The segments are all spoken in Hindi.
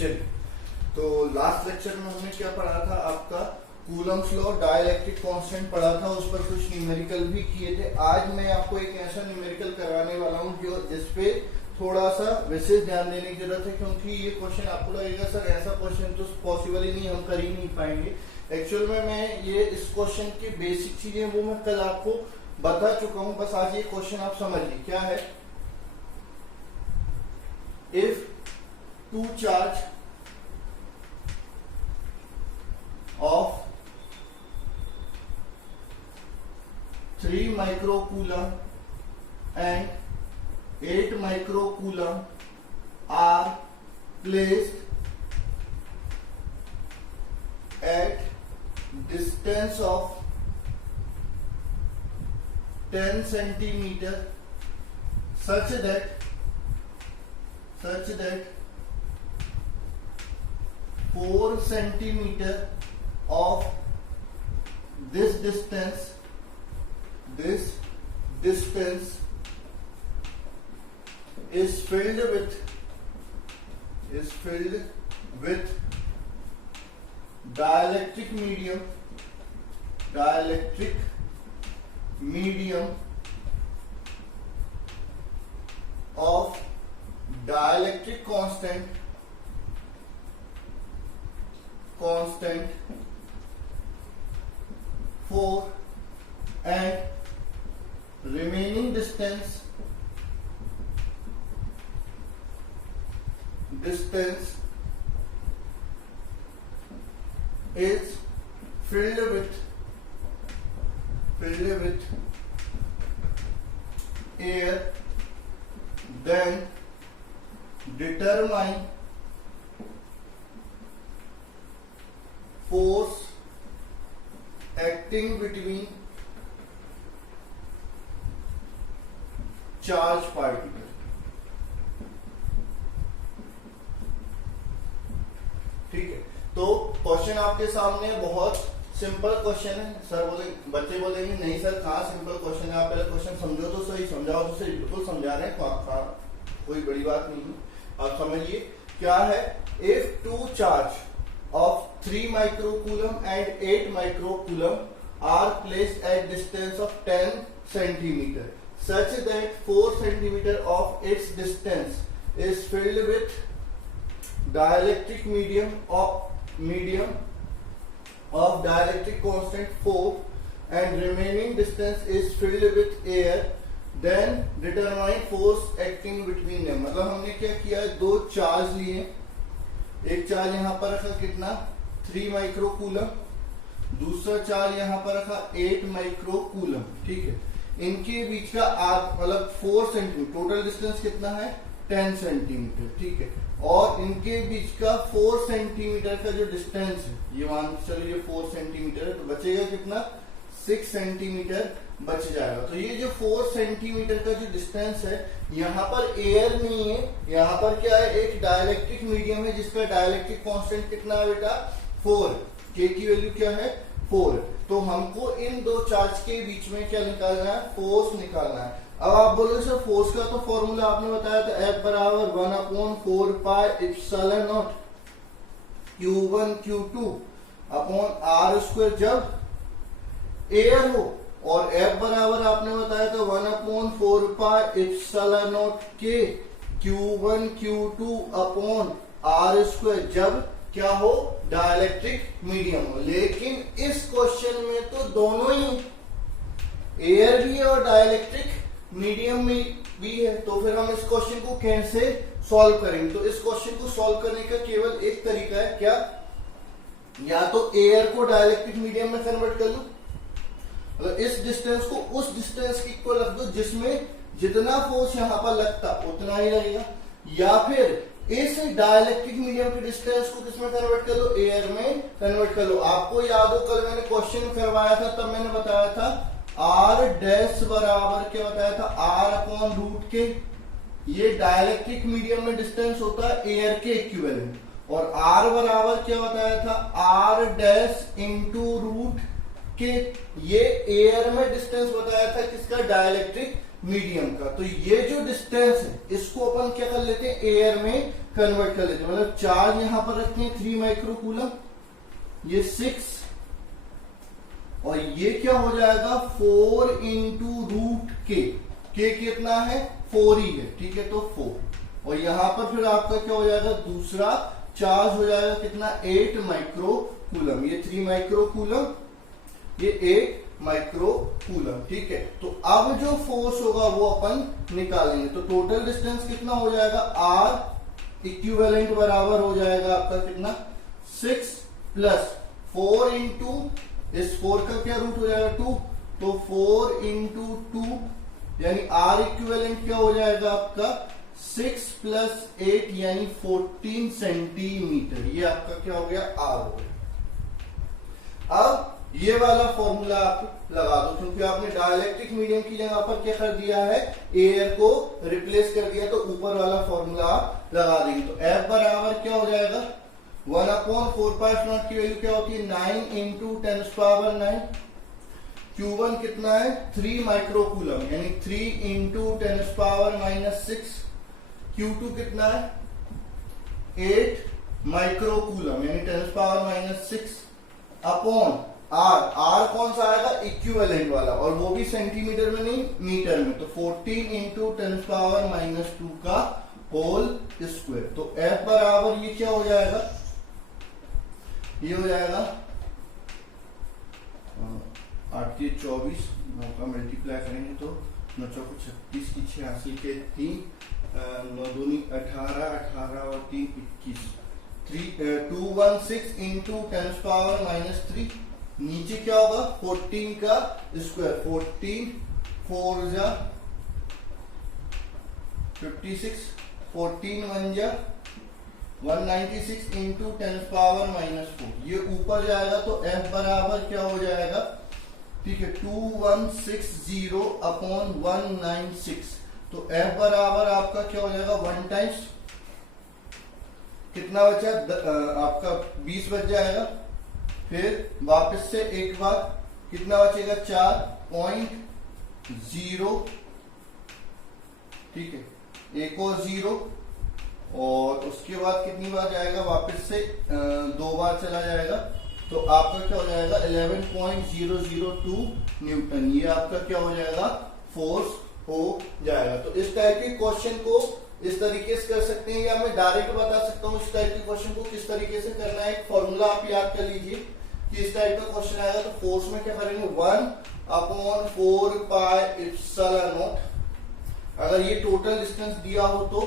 चलिए, तो लास्ट लेक्चर में हमने क्या पढ़ा था, आपका कूलम्स लॉ, डाइलेक्ट्रिक कांस्टेंट पढ़ा था, उस पर कुछ न्यूमेरिकल भी किए थे। आज मैं आपको एक ऐसा न्यूमेरिकल करवाने वाला हूँ जो जिसपे थोड़ा सा विशेष ध्यान देने की जरूरत है, क्योंकि ये क्वेश्चन आपको लगेगा सर ऐसा क्वेश्चन तो पॉसिबल ही नहीं, हम कर ही नहीं पाएंगे। एक्चुअल में मैं ये इस क्वेश्चन की बेसिक चीजें वो मैं कल आपको बता चुका हूँ, बस आज ये क्वेश्चन आप समझिए क्या है। If two charge of 3 microcoulomb and 8 microcoulomb are placed at distance of 10 centimeter such that 4 centimeter of this distance is filled with dielectric medium of dielectric constant 4 and remaining distance is filled with air, then determine force acting between charge particle। ठीक है, तो क्वेश्चन आपके सामने बहुत सिंपल क्वेश्चन है। सर बच्चे बोलेंगे नहीं सर कहाँ सिंपल क्वेश्चन है, आप पहले क्वेश्चन समझो तो सही, समझाओ तो सही। बिल्कुल समझा रहे हैं, कोई बड़ी बात नहीं है। आप समझिए क्या है। If two charge of 3 microcoulomb and 8 microcoulomb are placed at distance of 10 centimeter such that 4 centimeter of its distance is filled with dielectric medium of dielectric constant 4 and remaining distance is filled with air, then determine force acting between them। मतलब हमने क्या किया, दो चार्ज लिए, एक चार्ज यहां पर रखा कितना 3 माइक्रोकूलम, दूसरा चार्ज यहां पर रखा 8 माइक्रोकूलम। ठीक है, इनके बीच का मतलब 4 सेंटीमीटर, टोटल डिस्टेंस कितना है 10 सेंटीमीटर। ठीक है, और इनके बीच का 4 सेंटीमीटर का जो डिस्टेंस है, ये मान चलिए 4 सेंटीमीटर है, तो बचेगा कितना 6 सेंटीमीटर बच जाएगा। तो ये जो 4 सेंटीमीटर का जो डिस्टेंस है, यहाँ पर एयर नहीं है, यहाँ पर क्या है, एक डाइलेक्ट्रिक मीडियम है जिसका डाइलेक्ट्रिक कांस्टेंट कितना है बेटा 4, के की वैल्यू क्या है 4। तो हमको इन दो चार्ज के बीच में क्या निकालना है, फोर्स निकालना है। अब आप बोलोगे सर फोर्स का तो फॉर्मूला आपने बताया था, F बराबर 1/4 pi epsilon naught Q1 Q2 upon R square जब एयर हो, और F बराबर आपने बताया था 1/4 पाई एप्सिलॉन नॉट के Q1 Q2 upon R square जब क्या हो, डाइलेक्ट्रिक मीडियम हो। लेकिन इस क्वेश्चन में तो दोनों ही, एयर भी है और डाइलेक्ट्रिक मीडियम में भी है, तो फिर हम इस क्वेश्चन को कैसे सॉल्व करेंगे। तो इस क्वेश्चन को सॉल्व करने का केवल एक तरीका है, क्या, या तो एयर को डाइलेक्ट्रिक मीडियम में कन्वर्ट कर लो, मतलब इस डिस्टेंस को उस डिस्टेंस की इक्वल रख दो जिसमें जितना फोर्स यहां पर लगता उतना ही लगेगा, या फिर इस डाइलेक्ट्रिक मीडियम के डिस्टेंस को किसमें कन्वर्ट कर लो, एयर में कन्वर्ट कर लो। आपको याद हो कल मैंने क्वेश्चन करवाया था, तब मैंने बताया था R डैश बराबर क्या बताया था, R अपॉन रूट के, ये डाइलेक्ट्रिक मीडियम में डिस्टेंस होता है एयर के इक्विवेलेंट, और R बराबर क्या बताया था, R डैश इंटू रूट के, ये एयर में डिस्टेंस बताया था किसका, डाइलेक्ट्रिक मीडियम का। तो ये जो डिस्टेंस है इसको अपन क्या कर लेते हैं, एयर में कन्वर्ट कर लेते हैं। मतलब चार्ज यहां पर रखते हैं 3 माइक्रो कूलम, ये 6, और ये क्या हो जाएगा 4 इंटू रूट के कितना है 4 ही है, ठीक है, तो 4। और यहां पर फिर आपका क्या हो जाएगा, दूसरा चार्ज हो जाएगा कितना 8 माइक्रो कूलम, ये 3 माइक्रो कूलम, ये 8 माइक्रो कूलम, ठीक है। तो अब जो फोर्स होगा वो अपन निकालेंगे। तो टोटल डिस्टेंस कितना हो जाएगा, आर इक्विवेलेंट बराबर हो जाएगा आपका कितना 6 प्लस 4 इंटू इस 4 का क्या रूट हो जाएगा 2, तो 4 इंटू 2 यानी आर इक्विवेलेंट क्या हो जाएगा आपका 6 प्लस 8 यानी 14 सेंटीमीटर। ये आपका क्या हो गया आर हो गया। अब ये वाला फॉर्मूला आप लगा दो, क्योंकि आपने डाइलेक्ट्रिक मीडियम की जगह पर क्या कर दिया है, एयर को रिप्लेस कर दिया, तो ऊपर वाला फॉर्मूला आप लगा देंगे। तो F बराबर क्या हो जाएगा 1/4π0 की वैल्यू क्या होती है 9 इंटू 10⁻⁹। Q1 कितना है 3 माइक्रो कूलम यानी 3 इंटू 10⁻⁻⁶। Q2 कितना है 8 माइक्रो कूलम यानी 10⁻⁻⁶ अपॉन आर कौन सा आएगा इक्विवेलेंट वाला, और वो भी सेंटीमीटर में नहीं मीटर में, तो 14 इंटू 10⁻⁻² का होल स्क्वायर। तो F बराबर ये क्या हो जाएगा, ये हो जाएगा 8 के 24 का मल्टीप्लाई करेंगे तो 9 चौको 36 की 86 के 3 9 दूनी 18 18 और 3 21 216 इंटू 10⁻⁻3। नीचे क्या होगा 14 का स्क्वायर 14 4 जा 56 14 1 जा 196 इंटू 10⁻⁻4। ये ऊपर जाएगा तो F बराबर क्या हो जाएगा, ठीक है 2160 अपॉन 196। तो F बराबर आपका क्या हो जाएगा 1 टाइम्स कितना बचा आपका 20 बच जाएगा, फिर वापस से एक बार कितना बचेगा 4.0, ठीक है, एक और 0, और उसके बाद कितनी बार जाएगा वापस से 2 बार चला जाएगा, तो आपका क्या हो जाएगा 11.002 न्यूटन। ये आपका क्या हो जाएगा फोर्स हो जाएगा। तो इस टाइप के क्वेश्चन को इस तरीके से कर सकते हैं, या मैं डायरेक्ट बता सकता हूं इस टाइप के क्वेश्चन को किस तरीके से करना है। एक फॉर्मूला आप याद कर लीजिए कि इस टाइप का क्वेश्चन आएगा तो फोर्स में क्या करेंगे 1/4πε0। अगर ये टोटल डिस्टेंस दिया हो तो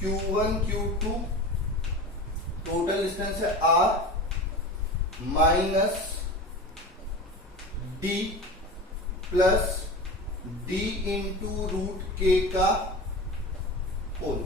Q1 Q2 टोटल डिस्टेंस है R minus D plus D into root के का होल।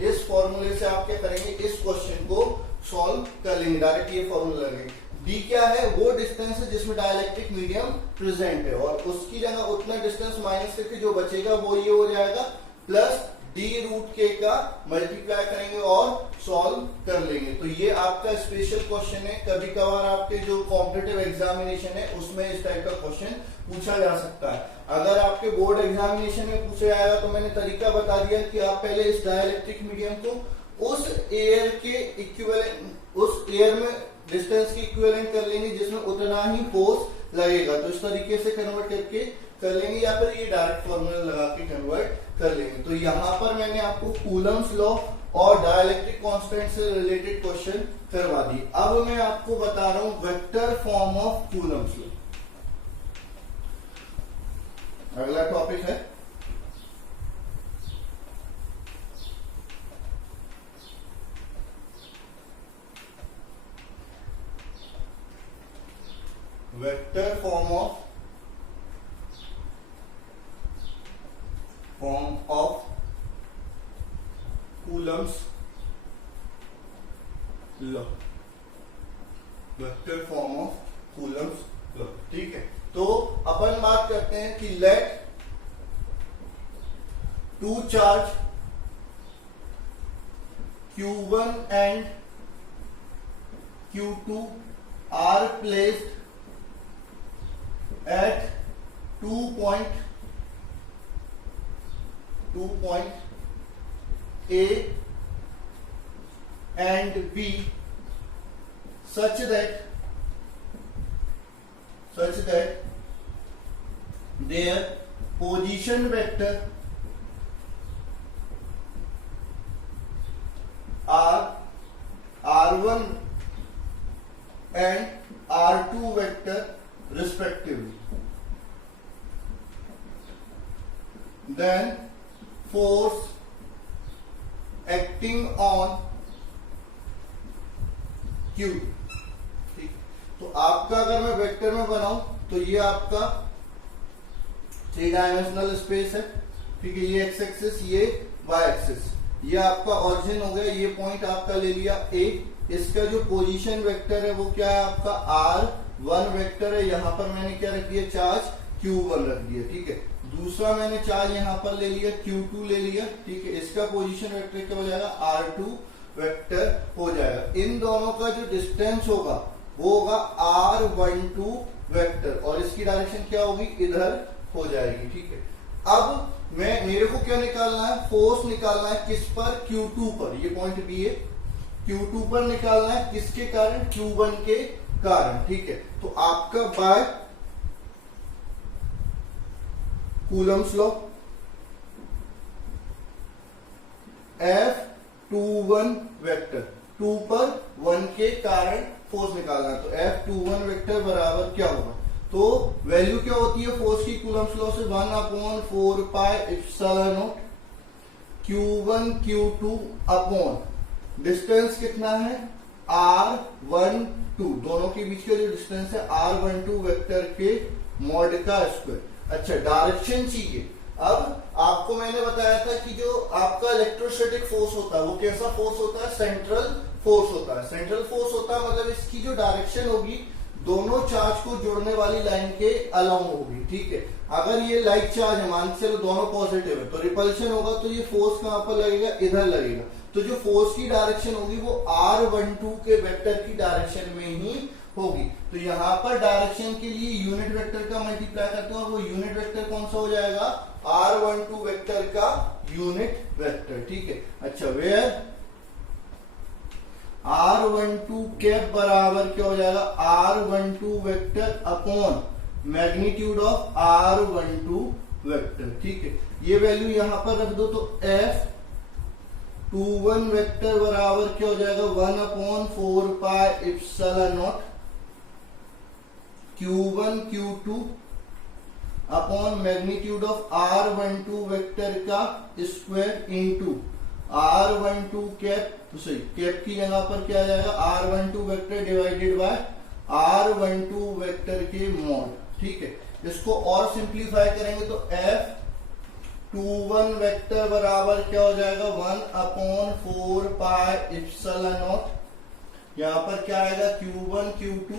इस फॉर्मूले से आप क्या करेंगे, इस क्वेश्चन को सॉल्व कर लेंगे, डायरेक्ट ये फॉर्मूला लगेगा। D क्या है, वो डिस्टेंस है जिसमें डाइलेक्ट्रिक मीडियम प्रेजेंट है, और उसकी जगह उतना डिस्टेंस माइनस करके जो बचेगा वो ये हो जाएगा प्लस D रूट के का मल्टीप्लाई करेंगे और सॉल्व कर लेंगे। तो ये आपका स्पेशल क्वेश्चन है, कभी कभार आपके जो कॉम्पिटिटिव एग्जामिनेशन है उसमें इस टाइप का क्वेश्चन पूछा जा सकता है। अगर आपके बोर्ड एग्जामिनेशन में पूछा जाएगा तो मैंने तरीका बता दिया कि आप पहले इस डाइलेक्ट्रिक मीडियम को उस एयर के इक्विवेलेंट, उस एयर में डिस्टेंस के इक्विवेलेंट कर लेंगे जिसमें उतना ही फोर्स लगेगा। तो इस तरीके से कन्वर्ट करके कर लेंगे, या फिर ये डायरेक्ट फॉर्मूला लगा के कन्वर्ट कर लेंगे। तो यहां पर मैंने आपको कूलम्स लॉ और डाइलेक्ट्रिक कांस्टेंट से रिलेटेड क्वेश्चन करवा दिए। अब मैं आपको बता रहा हूं vector form of Coulomb's law. अगला टॉपिक है vector form of Coulomb's law. Vector form of Coulomb's law, ठीक है। तो अपन बात करते हैं कि let two charge Q1 and Q2 are placed at 2 point 2 point A and B such that their position vector are R1 and R2 vector respectively. Then force acting on Q. ठीक, तो आपका अगर मैं वेक्टर में बनाऊं तो ये आपका 3 डायमेंशनल स्पेस है, ठीक है, ये एक्स एक्सिस, ये वाई एक्सिस, ये आपका ओरिजिन हो गया, ये पॉइंट आपका ले लिया ए, इसका जो पोजीशन वेक्टर है वो क्या है आपका R1 वेक्टर है, यहां पर मैंने क्या रख दिया चार्ज Q1 रख दिया, ठीक है। दूसरा मैंने चार्ज यहां पर ले लिया Q2 ले लिया, ठीक है, इसका पोजीशन वेक्टर क्या हो जाएगा R2 वेक्टर हो जाएगा। इन दोनों का जो डिस्टेंस होगा वो होगा R12 वेक्टर और इसकी डायरेक्शन क्या होगी इधर हो जाएगी, ठीक है। अब मेरे को क्या निकालना है, फोर्स निकालना है किस पर, Q2 पर, ये पॉइंट बी है, Q2 पर निकालना है किसके कारण, Q1 के कारण, ठीक है। तो आपका bye Coulomb's law F21 vector 2 पर 1 के कारण फोर्स निकालना है, तो F21 वेक्टर बराबर क्या होगा, तो वैल्यू क्या होती है फोर्स की कूलम्स लॉ से 1/4 pi epsilon naught Q1 Q2 upon distance कितना है R12, दोनों के बीच का जो डिस्टेंस है R12 वेक्टर के मॉड का स्क्वायर। अच्छा, डायरेक्शन चाहिए। अब आपको मैंने बताया था कि जो आपका इलेक्ट्रोस्टैटिक फोर्स होता है वो कैसा फोर्स होता है, सेंट्रल फोर्स होता है। सेंट्रल फोर्स होता है मतलब इसकी जो डायरेक्शन होगी दोनों चार्ज को जोड़ने वाली लाइन के अलोंग होगी, ठीक है। अगर ये लाइक चार्ज है, मान के चलो दोनों पॉजिटिव है, तो रिपल्शन होगा, तो ये फोर्स कहां पर लगेगा, इधर लगेगा। तो जो फोर्स की डायरेक्शन होगी वो R12 के वेक्टर की डायरेक्शन में ही होगी। तो यहाँ पर डायरेक्शन के लिए यूनिट वेक्टर का मल्टीप्लाई करते हैं और वो यूनिट वेक्टर कौन सा हो जाएगा, R12 वेक्टर का यूनिट वेक्टर, ठीक है। अच्छा, वेयर R12 कैप बराबर क्या हो जाएगा, R12 vector upon magnitude of R12 vector, ठीक है। ये वैल्यू यहां पर रख दो, तो F21 वेक्टर बराबर क्या हो जाएगा 1/4 pi epsilon naught Q1 Q2 upon magnitude of R12 vector का square into R12 cap, sorry cap की जगह पर क्या आ जाएगा R12 vector divided by R12 vector के मॉड, ठीक है। इसको और सिंप्लीफाई करेंगे तो F21 वेक्टर बराबर क्या हो जाएगा 1/4 पाई एप्सिलॉन नॉट, यहां पर क्या आएगा Q1 Q2,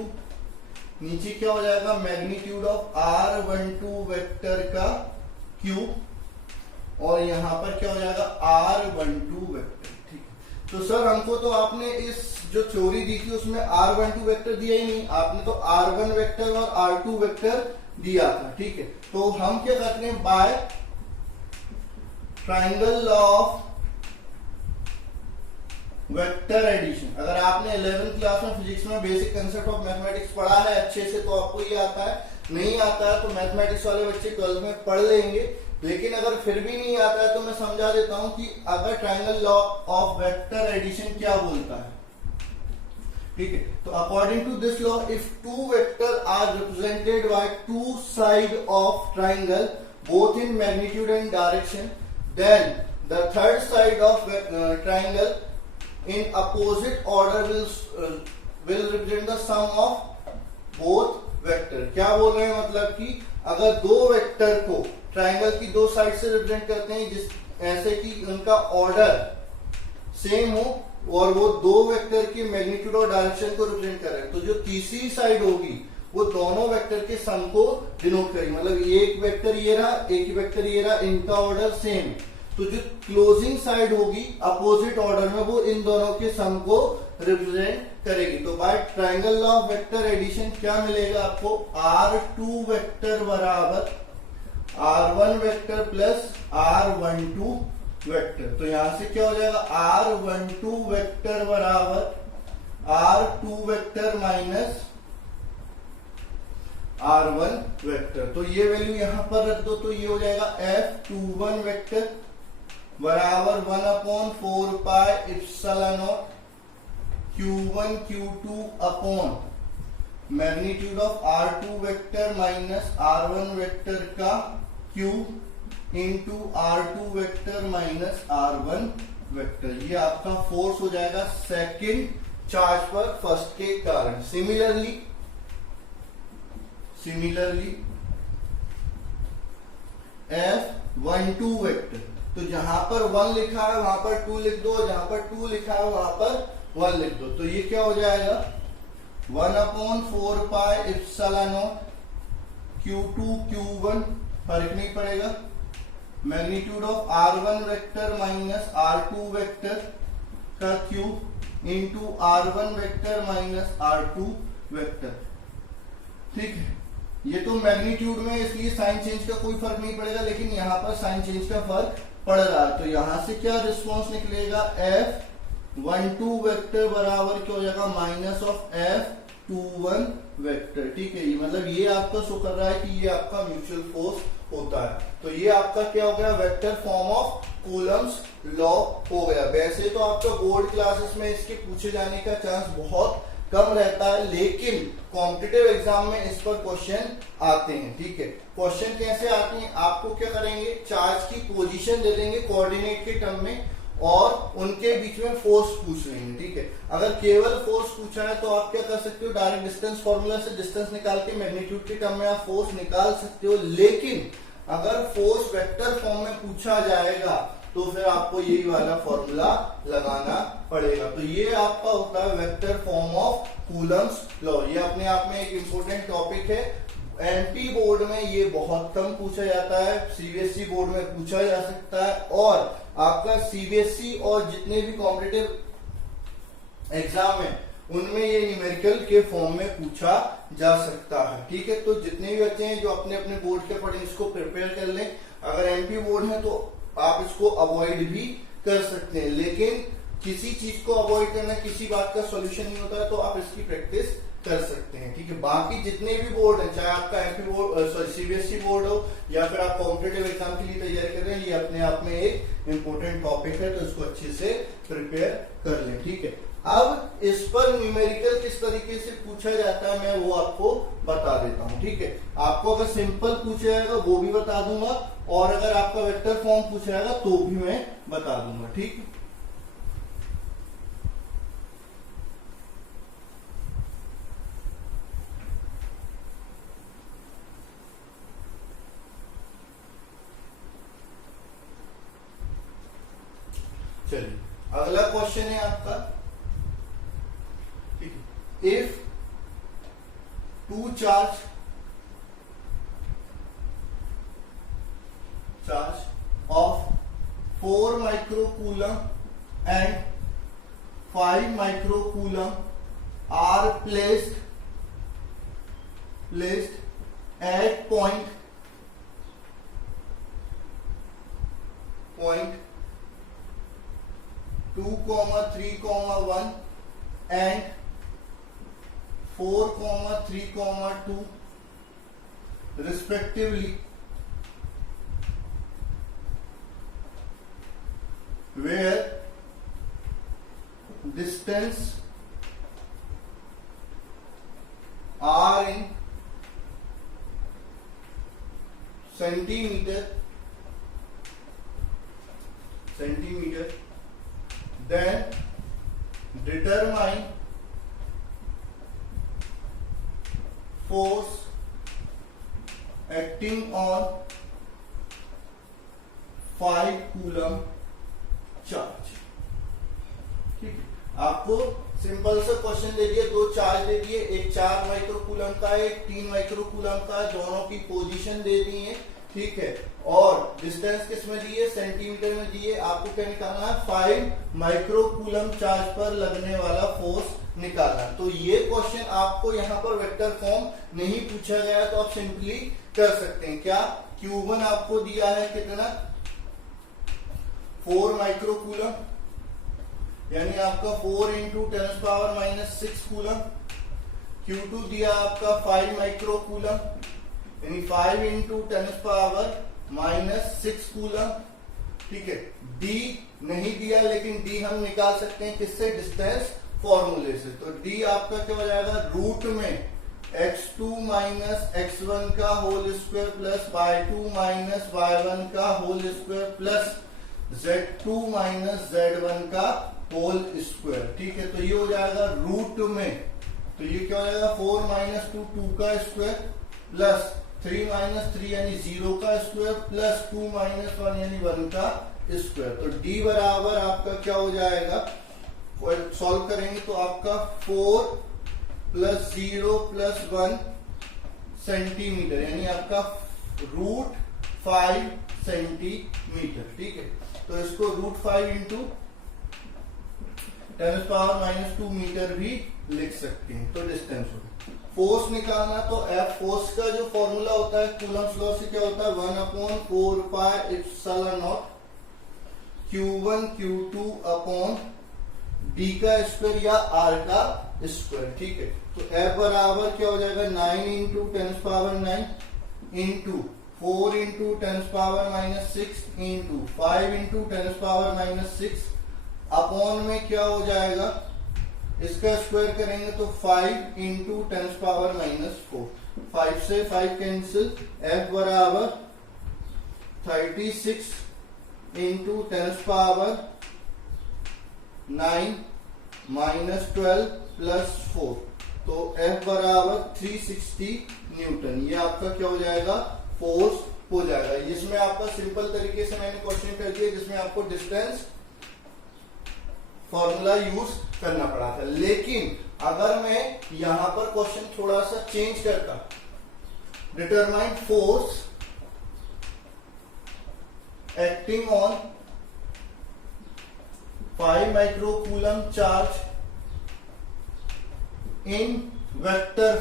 नीचे क्या हो जाएगा मैग्नीट्यूड ऑफ R12 वेक्टर का क्यूब, और यहां पर क्या हो जाएगा R12 वेक्टर, ठीक है। तो सर हमको तो आपने इस जो थ्योरी दी थी उसमें R12 वेक्टर दिया ही नहीं, आपने तो R1 वेक्टर और R2 वेक्टर दिया था, ठीक है। तो हम क्या करते हैं, by triangle law of vector addition, अगर आपने 11th क्लास में फिजिक्स में बेसिक कंसेप्ट ऑफ मैथमेटिक्स पढ़ा है अच्छे से तो आपको ये आता है, नहीं आता है तो मैथमेटिक्स वाले बच्चे 12th में पढ़ लेंगे, लेकिन अगर फिर भी नहीं आता है तो मैं समझा देता हूं कि अगर triangle law of vector addition क्या बोलता है, ठीक है। तो according to this law, if two vector are represented by two side of triangle both in magnitude and direction, then the third side of triangle in opposite order will represent the sum of both vector। क्या बोल रहे हैं, मतलब कि अगर दो वेक्टर को ट्राइंगल की दो साइड से रिप्रेजेंट करते हैं जिस ऐसे कि उनका ऑर्डर सेम हो और वो दो वेक्टर के मैग्नीट्यूड और डायरेक्शन को रिप्रेजेंट कर रहे हैं, तो जो तीसरी साइड होगी वो दोनों वेक्टर के सम को डिनोट करेगी, मतलब एक वेक्टर ये रहा, एक वेक्टर ये रहा, इनका ऑर्डर सेम है, तो जो क्लोजिंग साइड होगी अपोजिट ऑर्डर में वो इन दोनों के सम को रिप्रेजेंट करेगी। तो by triangle law of vector addition क्या मिलेगा आपको, R2 वेक्टर बराबर R1 vector plus R12 vector. तो यहां से क्या हो जाएगा, R12 वेक्टर बराबर R2 vector minus R1 vector. तो ये वैल्यू यहां पर रख दो, तो ये हो जाएगा F21 वेक्टर बराबर 1/4 pi epsilon naught Q1 Q2 upon magnitude of R2 vector minus R1 vector का Q into R2 vector minus R1 vector. ये आपका फोर्स हो जाएगा सेकंड चार्ज पर फर्स्ट के कारण। सिमिलरली F12 वेक्टर, तो जहां पर 1 लिखा है वहां पर 2 लिख दो, जहां पर 2 लिखा है वहां पर 1 लिख दो। तो ये क्या हो जाएगा 1/4 pi epsilon not Q2 Q1, फर्क नहीं पड़ेगा, magnitude of R1 vector minus R2 vector का Q into R1 vector minus R2 vector. ठीक है, ये तो मैग्नीट्यूड में इसलिए साइन चेंज का कोई फर्क नहीं पड़ेगा, लेकिन यहां पर साइन चेंज का फर्क पड़ रहा है। तो यहां से क्या रिस्पॉन्स निकलेगा, F12 वेक्टर बराबर क्या हो जाएगा माइनस ऑफ F21 वेक्टर। ठीक है, मतलब ये आपका शो कर रहा है कि ये आपका म्यूचुअल फोर्स होता है। तो ये आपका क्या हो गया, vector form of Coulomb's law हो गया। वैसे तो आपका बोर्ड क्लासेस में इसके पूछे जाने का चांस बहुत कम रहता है, लेकिन कॉम्पिटिटिव एग्जाम में इस पर क्वेश्चन आते हैं। ठीक है, क्वेश्चन कैसे आते हैं, आपको क्या करेंगे, चार्ज की पोजीशन दे देंगे कोऑर्डिनेट के टर्म में और उनके बीच में फोर्स पूछ लेंगे। ठीक है, अगर केवल फोर्स पूछा है तो आप क्या कर सकते हो, डायरेक्ट डिस्टेंस फॉर्मूला से डिस्टेंस निकाल के मैग्नीट्यूड के टर्म में आप फोर्स निकाल सकते हो। लेकिन अगर फोर्स वेक्टर फॉर्म में पूछा जाएगा तो फिर आपको यही वाला फॉर्मूला लगाना पड़ेगा। तो ये आपका होता है vector form of Coulomb's law. ये अपने आप में एक इंपॉर्टेंट टॉपिक है। एमपी बोर्ड में ये बहुत कम पूछा जाता है, सीबीएसई बोर्ड में पूछा जा सकता है, और आपका सीबीएसई और जितने भी कॉम्पिटिटिव एग्जाम है उनमें ये न्यूमेरिकल के फॉर्म में पूछा जा सकता है। ठीक है, तो जितने भी बच्चे हैं जो अपने अपने बोर्ड के पढ़े इसको प्रिपेयर कर लें। अगर एमपी बोर्ड है तो आप इसको अवॉइड भी कर सकते हैं, लेकिन किसी चीज को अवॉइड करना किसी बात का सॉल्यूशन नहीं होता है, तो आप इसकी प्रैक्टिस कर सकते हैं। ठीक है, बाकी जितने भी बोर्ड हैं, चाहे आपका एमपी बोर्ड सीबीएसई बोर्ड हो या फिर आप कॉम्पिटिटिव एग्जाम के लिए तैयारी कर रहे हैं, ये अपने आप में एक इंपॉर्टेंट टॉपिक है, तो इसको अच्छे से प्रिपेयर कर लें। ठीक है, अब इस पर न्यूमेरिकल किस तरीके से पूछा जाता है मैं वो आपको बता देता हूं। ठीक है, आपको अगर सिंपल पूछा जाएगा वो भी बता दूंगा, और अगर आपका वेक्टर फॉर्म पूछा जाएगा तो भी मैं बता दूंगा। ठीक है, चलिए अगला क्वेश्चन है आपका, if two charge of 4 microcoulomb and 5 microcoulomb are placed at point 2, 3, 1 and 4, 3, 2 respectively, where distance are in centimeter, then determine force acting on 5 coulomb charge. ठीक है, आपको सिंपल सा क्वेश्चन दे दिया, 2 चार्ज दे दिए, एक 4 माइक्रोकूलम का है, एक 3 माइक्रोकूलम का, दोनों की पोजीशन दे दी है। ठीक है, और डिस्टेंस किस में दी है, सेंटीमीटर में दी है। आपको क्या निकालना है, 5 माइक्रोकूलम चार्ज पर लगने वाला फोर्स निकालना। तो ये क्वेश्चन आपको यहाँ पर वेक्टर फॉर्म नहीं पूछा गया, तो आप सिंपली कर सकते हैं क्या, Q1 आपको दिया है कितना 4 माइक्रो कूलम, यानी आपका 4 इंटू 10⁻⁻6 कूलम। Q2 दिया आपका 5 माइक्रो कूलम, यानी 5 इंटू 10⁻⁻6 कूलम। ठीक है, D नहीं दिया, लेकिन D हम निकाल सकते हैं किससे, डिस्टेंस फॉर्मूले से। तो D आपका क्या हो जाएगा, रूट में x2 माइनस x1 का whole square plus y2 minus y1 का whole square plus z2 minus z1 का होल स्क्वायर। ठीक है, तो ये हो जाएगा रूट में, तो ये क्या हो जाएगा 4 माइनस 2 2 का स्क्वायर प्लस 3 माइनस 3 यानी 0 का स्क्वायर प्लस 2 माइनस 1 यानी 1 का स्क्वायर। तो D बराबर आपका क्या हो जाएगा, सॉल्व करेंगे तो आपका 4 प्लस 0 प्लस 1 सेंटीमीटर, यानी आपका रूट 5 सेंटीमीटर। ठीक है, तो इसको रूट 5 इंटू 10⁻⁻2 मीटर भी लिख सकते हैं। तो डिस्टेंस होगा, फोर्स निकालना तो F फोर्स का जो फॉर्मूला होता है कूलम्स लॉ से क्या होता है 1/4πε0 Q1 Q2 अपॉन D का स्क्वायर या R का स्क्वायर। ठीक है, तो F बराबर क्या हो जाएगा 9 into 10⁻9 into 4 into 10⁻6 into 5 into 10⁻6 upon में क्या हो जाएगा, इसका स्क्वायर करेंगे तो 5 इंटू 10⁻4, 5 से 5 कैंसिल। F बराबर 36 इंटू 10⁻9 माइनस 12 प्लस 4, तो F बराबर 360 न्यूटन। ये आपका क्या हो जाएगा, फोर्स हो जाएगा। इसमें आपका सिंपल तरीके से मैंने क्वेश्चन कर दिया, जिसमें आपको डिस्टेंस फॉर्मूला यूज करना पड़ा था। लेकिन अगर मैं यहां पर क्वेश्चन थोड़ा सा चेंज करता, determine force acting on 5 micro coulomb charge in vector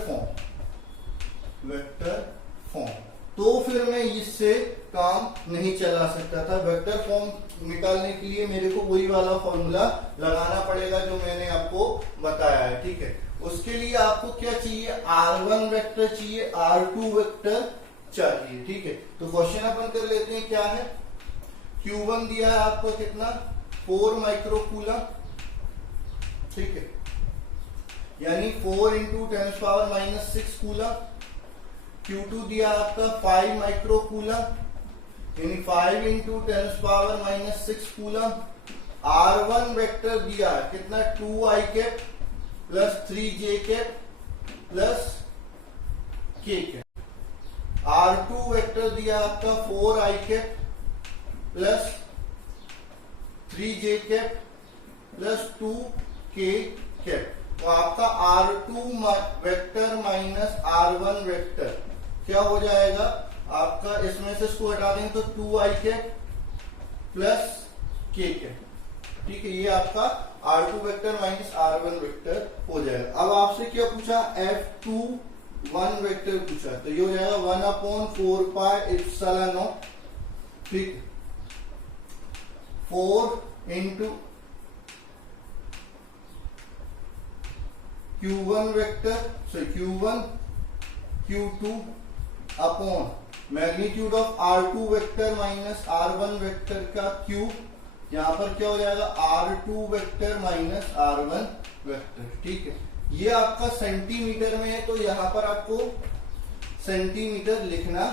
form, तो फिर मैं इससे काम नहीं चला सकता था। वेक्टर फॉर्म निकालने के लिए मेरे को वही वाला फॉर्मूला लगाना पड़ेगा जो मैंने आपको बताया है। ठीक है, उसके लिए आपको क्या चाहिए, R1 वेक्टर चाहिए, R2 वेक्टर चाहिए। ठीक है, तो क्वेश्चन अपन कर लेते हैं। क्या है, Q1 दिया है आपको कितना 4 माइक्रो कूलम। ठीक है, यानी 4 इंटू 10⁻6 कूलम। Q2 दिया आपका 5 माइक्रो कूलम, यानी 5 इंटू 10⁻6 कूलम। R1 वेक्टर दिया है कितना 2i cap plus 3j cap plus k cap. R2 vector दिया आपका 4i cap plus 3j cap plus 2k cap. तो आपका R2 vector minus R1 vector क्या हो जाएगा, आपका इसमें से इसको हटा देंगे तो 2i cap plus k cap. ठीक है, ये आपका R2 vector minus R1 vector हो जाएगा। अब आपसे क्या पूछा, F21 वेक्टर पूछा, तो ये हो जाएगा 1/4πε0। ठीक, 4 into Q1 vector, so Q1 Q2 upon magnitude of R2 vector minus R1 vector का क्यूब। यहां पर क्या हो जाएगा R2 vector minus R1 vector. ठीक है, ये आपका सेंटीमीटर में है, तो यहां पर आपको सेंटीमीटर लिखना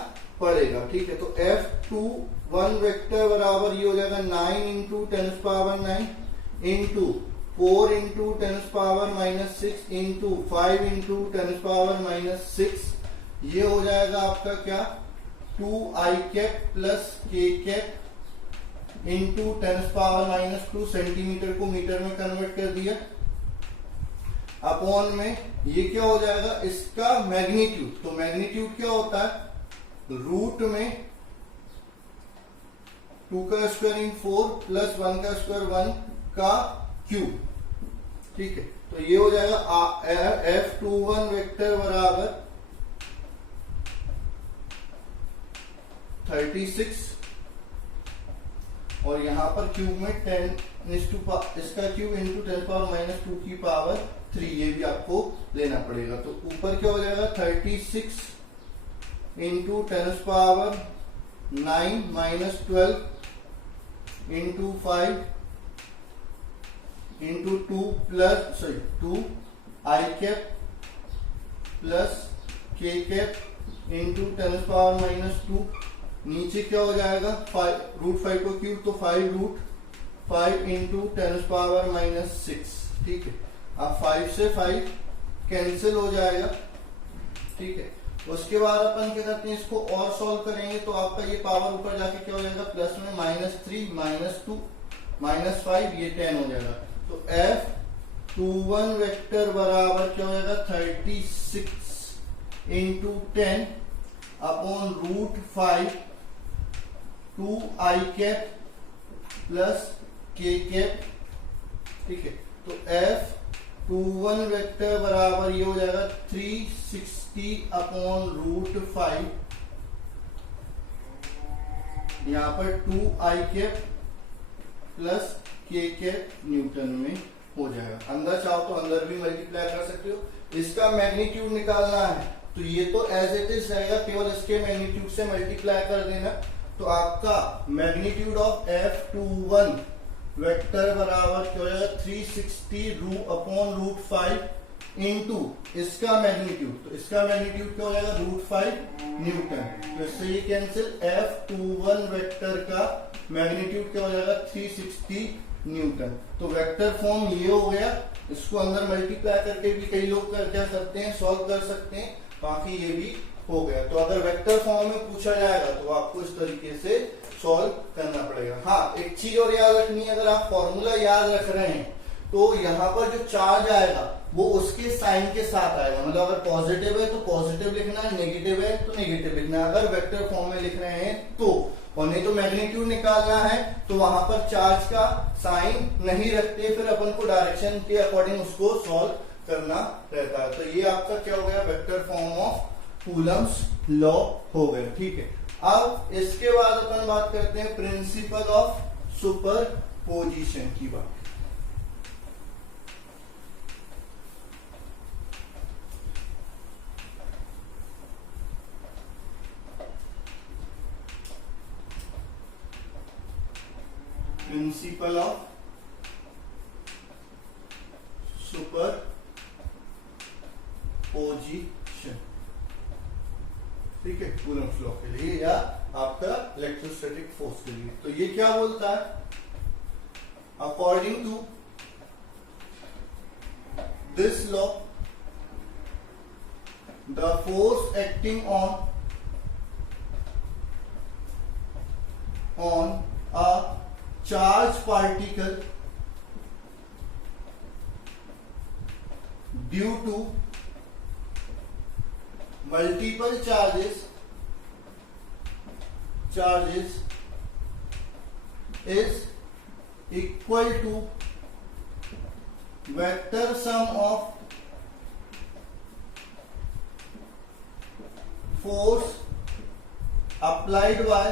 पड़ेगा। ठीक है, तो F21 वेक्टर बराबर ये हो जाएगा 9 into 10⁻9 into 4 into 10⁻6 into 5 into 10⁻6। ये हो जाएगा आपका क्या 2i cap plus k cap into 10⁻2 centimetre को मीटर में कन्वर्ट कर दिया, अपॉन में ये क्या हो जाएगा इसका मैग्नीट्यूड। तो मैग्नीट्यूड क्या होता है रूट में 2 का स्क्वायर इन 4 प्लस 1 का स्क्वायर 1 का क्यूब। ठीक है, तो ये हो जाएगा F21 वेक्टर बराबर 36 और यहाँ पर क्यूब में 10 इसका क्यूब इंटू 10⁻⁻2 की पावर 3, ये भी आपको लेना पड़ेगा। तो ऊपर क्या हो जाएगा 36 इंटू 10⁻⁹ -12 इंटू 5 इंटू 2 आई कैप प्लस के कैप इंटू 10⁻⁻2। नीचे क्या हो जाएगा √5 को क्यूब तो 5√5 इंटू 10⁻⁻6। ठीक है, अब 5 से 5 कैंसिल हो जाएगा। ठीक है, उसके बाद अपन क्या करते हैं, इसको और सॉल्व करेंगे तो आपका ये पावर ऊपर जाके क्या हो जाएगा प्लस में -3 -2 -5 ये 10 हो जाएगा। तो F21 वेक्टर बराबर क्या हो जाएगा 36 इंटू 10 अपॉन √5 2 आई कैप प्लस के कैप। ठीक है, तो F21 वेक्टर बराबर ये हो जाएगा 360 अपॉन √5, यहां पर 2 आई कैप प्लस के कैप न्यूटन में हो जाएगा। अंदर चाहो तो अंदर भी मल्टीप्लाई कर सकते हो। इसका मैग्नीट्यूड निकालना है तो ये तो एज इट इज रहेगा, केवल इसके मैग्नीट्यूड से मल्टीप्लाई कर देना। तो आपका मैग्नीट्यूड ऑफ F21 वेक्टर बराबर क्या हो जाएगा 360 अपॉन √5 इंटू इसका मैग्नीट्यूड, तो इसका मैग्नीट्यूड क्या हो जाएगा √5 न्यूटन। तो इससे ये कैंसिल, F21 वेक्टर का मैग्नीट्यूड क्या हो जाएगा 360 न्यूटन। तो वेक्टर फॉर्म ये हो गया। इसको अंदर मल्टीप्लाई करके भी कई लोग क्या करते हैं, सॉल्व कर सकते हैं, बाकी ये भी हो गया। तो अगर वेक्टर फॉर्म में पूछा जाएगा तो आपको इस तरीके से सॉल्व करना पड़ेगा। हाँ, एक चीज और याद रखनी है, अगर आप फॉर्मूला याद रख रहे हैं तो यहाँ पर जो चार्ज आएगा वो उसके साइन के साथ आएगा। मतलब अगर पॉजिटिव है तो पॉजिटिव लिखना है, नेगेटिव है तो नेगेटिव लिखना है, अगर वेक्टर फॉर्म में लिख रहे हैं तो। और नहीं तो मैग्नीट्यूड निकालना है तो वहां पर चार्ज का साइन नहीं रखते, फिर अपन को डायरेक्शन के अकॉर्डिंग उसको सॉल्व करना रहता है। तो ये आपका क्या हो गया vector form of Coulomb's law हो गया। ठीक है, अब इसके बाद अपन बात करते हैं प्रिंसिपल ऑफ सुपरपोजिशन की बात। प्रिंसिपल ऑफ सुपरपोजिशन, ठीक है, कूलम्स लॉ के लिए या आपका इलेक्ट्रोस्टैटिक फोर्स के लिए। तो ये क्या बोलता है, according to this law the force acting on a charged particle due to multiple charges is equal to vector sum of force applied by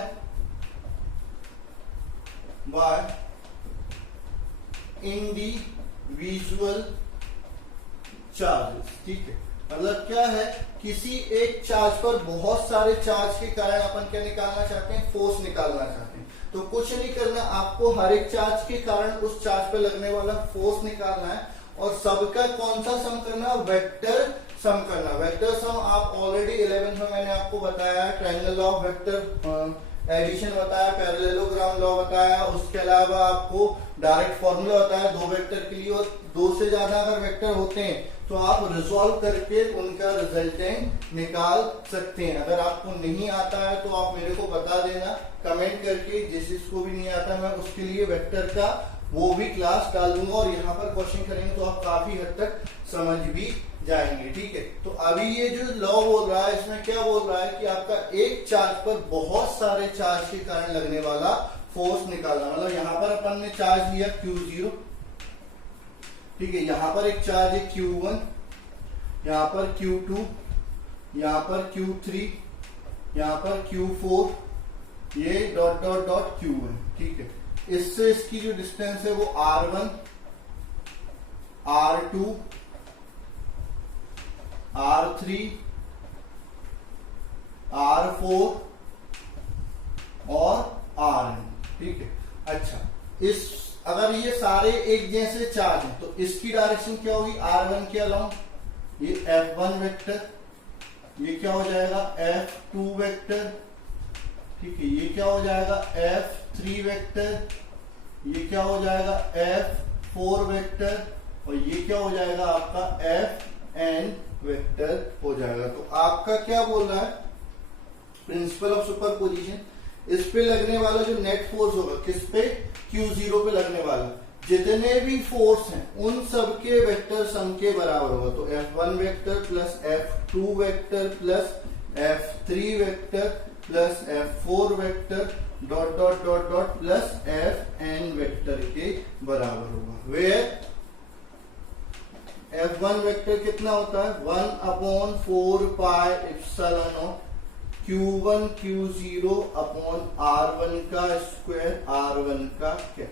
individual charges. ठीक है, मतलब क्या है, किसी एक चार्ज पर बहुत सारे चार्ज के कारण अपन क्या निकालना चाहते हैं, फोर्स निकालना चाहते हैं। तो कुछ नहीं करना, आपको हर एक चार्ज के कारण उस चार्ज पर लगने वाला फोर्स निकालना है और सबका कौन सा सम करना, वेक्टर सम करना। वेक्टर सम आप ऑलरेडी 11th में मैंने आपको बताया, triangle law of vector addition बताया, पैरेललोग्राम लॉ बताया, उसके अलावा आपको डायरेक्ट फॉर्मूला बताया 2 वेक्टर के लिए, और 2 से ज्यादा अगर वेक्टर होते हैं तो आप रिजॉल्व करके उनका रिजल्टेंट निकाल सकते हैं। अगर आपको नहीं आता है तो आप मेरे को बता देना कमेंट करके, जिसको भी नहीं आता मैं उसके लिए वेक्टर का वो भी क्लास डाल दूंगा और यहाँ पर क्वेश्चन करेंगे तो आप काफी हद तक समझ भी जाएंगे। ठीक है, तो अभी ये जो लॉ बोल रहा है इसमें क्या बोल रहा है कि आपका एक चार्ज पर बहुत सारे चार्ज के कारण लगने वाला फोर्स निकालना। मतलब यहाँ पर अपन ने चार्ज लिया Q0, ठीक है, यहाँ पर एक चार्ज है Q1, यहाँ पर Q2, यहाँ पर Q3, यहाँ पर Q4, ये डॉट डॉट डॉट Q1, ठीक है। इससे इसकी जो डिस्टेंस है वो R1, R2, R3, R4 और Rn, ठीक है। अच्छा, इस अगर ये सारे एक जैसे चार्ज हैं तो इसकी डायरेक्शन क्या होगी, R1 के अलाउंग ये F1 वेक्टर, ये क्या हो जाएगा F2 वेक्टर, ठीक है। ये क्या हो जाएगा F3 वेक्टर, ये क्या हो जाएगा F4 वेक्टर, और ये क्या हो जाएगा आपका Fn वेक्टर हो जाएगा। तो आपका क्या बोल रहा है, प्रिंसिपल ऑफ सुपरपोजिशन, इस पे लगने वाला जो नेट फोर्स होगा, किस पे, Q0 पे लगने वाला, जितने भी फोर्स हैं उन सब के वेक्टर सम के बराबर होगा। तो F1 vector plus F2 vector plus F3 vector plus F4 vector dot dot dot dot plus Fn vector के बराबर होगा। वेयर F1 वेक्टर कितना होता है, 1/4 pi epsilon naught Q1 Q0 upon R1 का स्क्वायर R1 का क्या,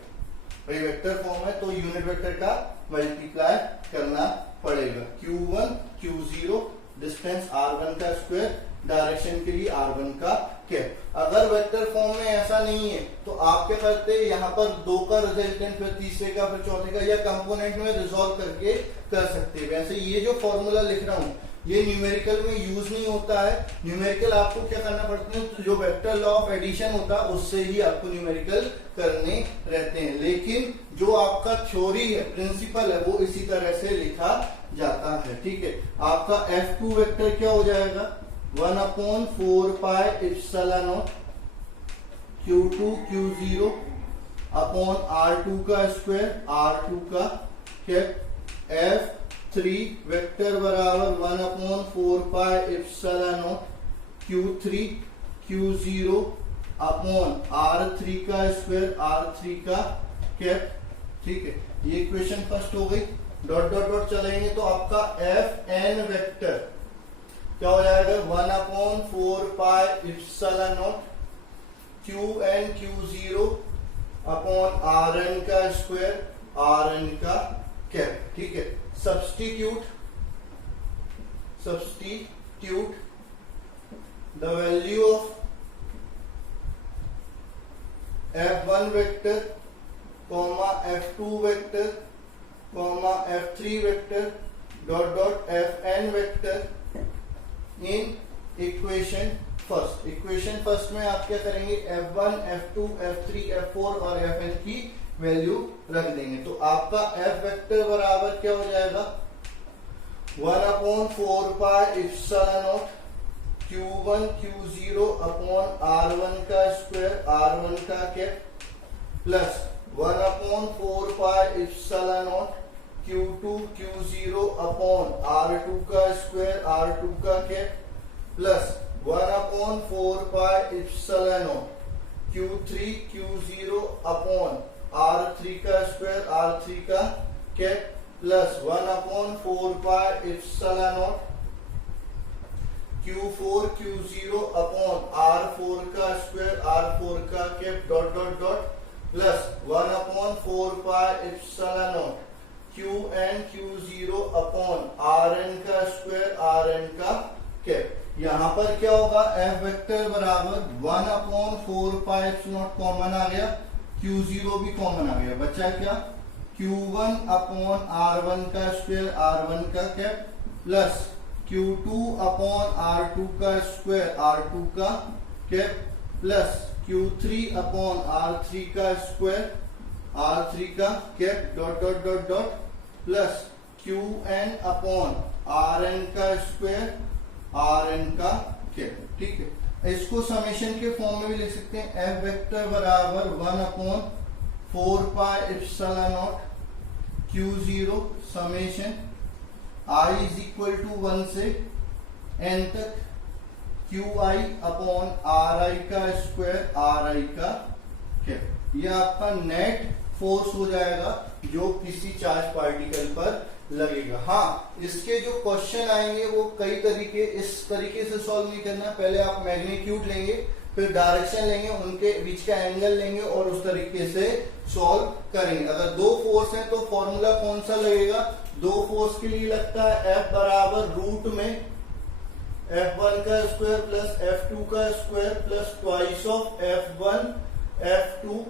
भाई वेक्टर फॉर्म है तो यूनिट वेक्टर का मल्टीप्लाई करना पड़ेगा। Q1 Q0 डिस्टेंस R1 का स्क्वायर, डायरेक्शन के लिए R1 का कैप। अगर वेक्टर फॉर्म में ऐसा नहीं है तो आप क्या करते हैं, यहाँ पर 2 का रिजल्टेंट, फिर तीसरे का, फिर चौथे का, या कंपोनेंट में रिजॉल्व करके कर सकते हैं। वैसे ये जो फॉर्मूला लिख रहा हूँ ये न्यूमेरिकल में यूज नहीं होता है। न्यूमेरिकल आपको क्या करना पड़ता है, तो जो वेक्टर लॉ ऑफ एडिशन होता है उससे ही आपको न्यूमेरिकल करने रहते हैं। लेकिन जो आपका थ्योरी है, प्रिंसिपल है, वो इसी तरह से लिखा जाता है, ठीक है। आपका F2 वेक्टर क्या हो जाएगा, 1/4 pi epsilon not Q2 Q0 upon R2 का स्क्वायर R2 का कैप। F3 वेक्टर बराबर 1/4 pi epsilon not Q3 Q0 upon R3 का स्क्वायर R3 का कैप, ठीक है। ये इक्वेशन फर्स्ट हो गई। डॉट डॉट डॉट चलेंगे तो आपका Fn वेक्टर क्या हो जाएगा, 1/4 pi epsilon not Qn Q0 upon Rn का स्क्वायर Rn का कैप, ठीक है। Substitute the value of F1 vector comma F2 vector comma F3 vector dot dot Fn vector in equation first. Equation first में आप क्या करेंगे, F1 F2 F3 F4 और Fn की वैल्यू रख देंगे। तो आपका F वेक्टर बराबर क्या हो जाएगा, 1/4 pi epsilon naught Q1 Q0 upon R1 का स्क्वायर R1 का cap plus 1/4 pi epsilon not Q2 Q0 upon R2 का स्क्वायर R2 का cap plus 1/4 pi epsilon not Q3 Q0 upon R3 का स्क्वायर R3 का cap plus 1/4 pi epsilon not Q4 Q0 upon R4 का स्क्वायर R4 का cap dot dot dot plus 1/4 pi epsilon not Qn Q0 upon Rn का स्क्वायर Rn का कैप। यहाँ पर क्या होगा, F वेक्टर बराबर 1/4 पाई एप्सिलॉन कॉमन आ गया, Q0 भी कॉमन आ गया, बचा क्या, Q1 अपॉन R1 का स्क्वायर R1 का cap plus Q2 upon R2 का स्क्वायर R2 का cap plus Q3 upon R3 का स्क्वायर R3 का cap dot dot dot dot plus Qn upon Rn का स्क्वायर Rn का कैप, ठीक है। इसको समेशन के फॉर्म में भी लिख सकते हैं, F वेक्टर बराबर 1/4 pi epsilon naught Q0 summation I is equal to 1 से n तक Qi अपॉन Ri का स्क्वायर Ri का कैप। यह आपका नेट फोर्स हो जाएगा जो किसी चार्ज पार्टिकल पर लगेगा। हाँ, इसके जो क्वेश्चन आएंगे वो कई तरीके, इस तरीके से सॉल्व नहीं करना। पहले आप मैग्नीट्यूड लेंगे, फिर डायरेक्शन लेंगे, उनके बीच का एंगल लेंगे और उस तरीके से सॉल्व करेंगे। अगर दो फोर्स है तो फॉर्मूला कौन सा लगेगा? दो फोर्स के लिए लगता है F बराबर रूट में F1 का स्क्वायर प्लस F2 का square plus twice of F1 F2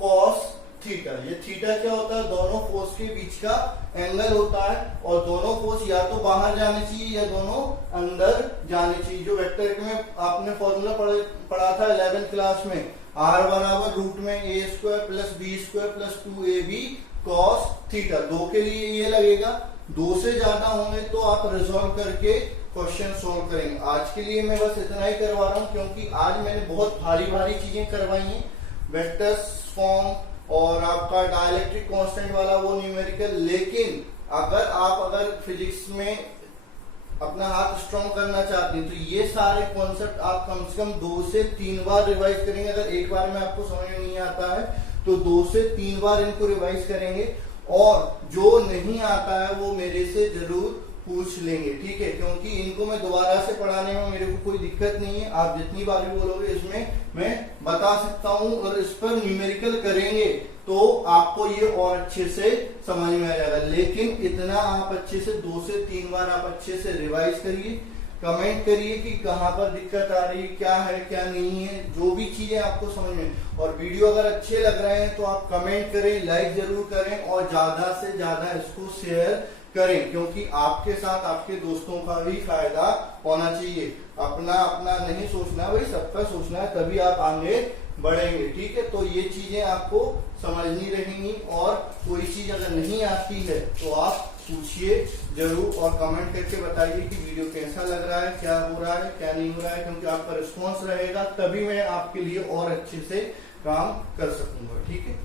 cos theta. ये थीटा क्या होता है? दोनों फोर्स के बीच का एंगल होता है और दोनों फोर्स या तो बाहर जाने चाहिए या दोनों अंदर जाने चाहिए। जो वेक्टर में आपने फॉर्मूला पढ़ा था 11th क्लास में, R बराबर रूट में a square plus b square plus 2ab cos theta. दो के लिए ये लगेगा, दो से ज्यादा होंगे तो आप रिजॉल्व करके क्वेश्चन सोल्व करेंगे। आज के लिए मैं बस इतना ही करवा रहा हूं क्योंकि आज मैंने बहुत भारी भारी चीजें करवाई हैं, वेक्टर्स फॉर्म और आपका डाइलेक्ट्रिक कांस्टेंट वाला वो न्यूमेरिकल। लेकिन अगर फिजिक्स में अपना हाथ स्ट्रॉन्ग करना चाहते हैं तो ये सारे कॉन्सेप्ट आप कम से कम 2 से 3 बार रिवाइज करेंगे। अगर एक बार में आपको समझ में नहीं आता है तो 2 से 3 बार इनको रिवाइज करेंगे और जो नहीं आता है वो मेरे से जरूर पूछ लेंगे, ठीक है? क्योंकि इनको मैं दोबारा से पढ़ाने में मेरे को कोई दिक्कत नहीं है। आप जितनी बार भी बोलोगे इसमें मैं बता सकता हूं और इस पर न्यूमेरिकल करेंगे तो आपको ये और अच्छे से समझ में आ जाएगा। लेकिन इतना आप अच्छे से 2 से 3 बार आप अच्छे से रिवाइज करिए, कमेंट करिए कि कहाँ पर दिक्कत आ रही है, क्या है क्या नहीं है, जो भी चीजें आपको समझ में। और वीडियो अगर अच्छे लग रहे हैं तो आप कमेंट करें, लाइक जरूर करें और ज्यादा से ज्यादा इसको शेयर करें क्योंकि आपके साथ आपके दोस्तों का भी फायदा होना चाहिए। अपना अपना नहीं सोचना, भाई सबका सोचना है, तभी आप आगे बढ़ेंगे, ठीक है? तो ये चीजें आपको समझनी रहेंगी और कोई चीज अगर नहीं आती है तो आप पूछिए जरूर और कमेंट करके बताइए कि वीडियो कैसा लग रहा है, क्या हो रहा है, क्या नहीं हो रहा है। क्योंकि आपका रिस्पॉन्स रहेगा तभी मैं आपके लिए और अच्छे से काम कर सकूंगा, ठीक है?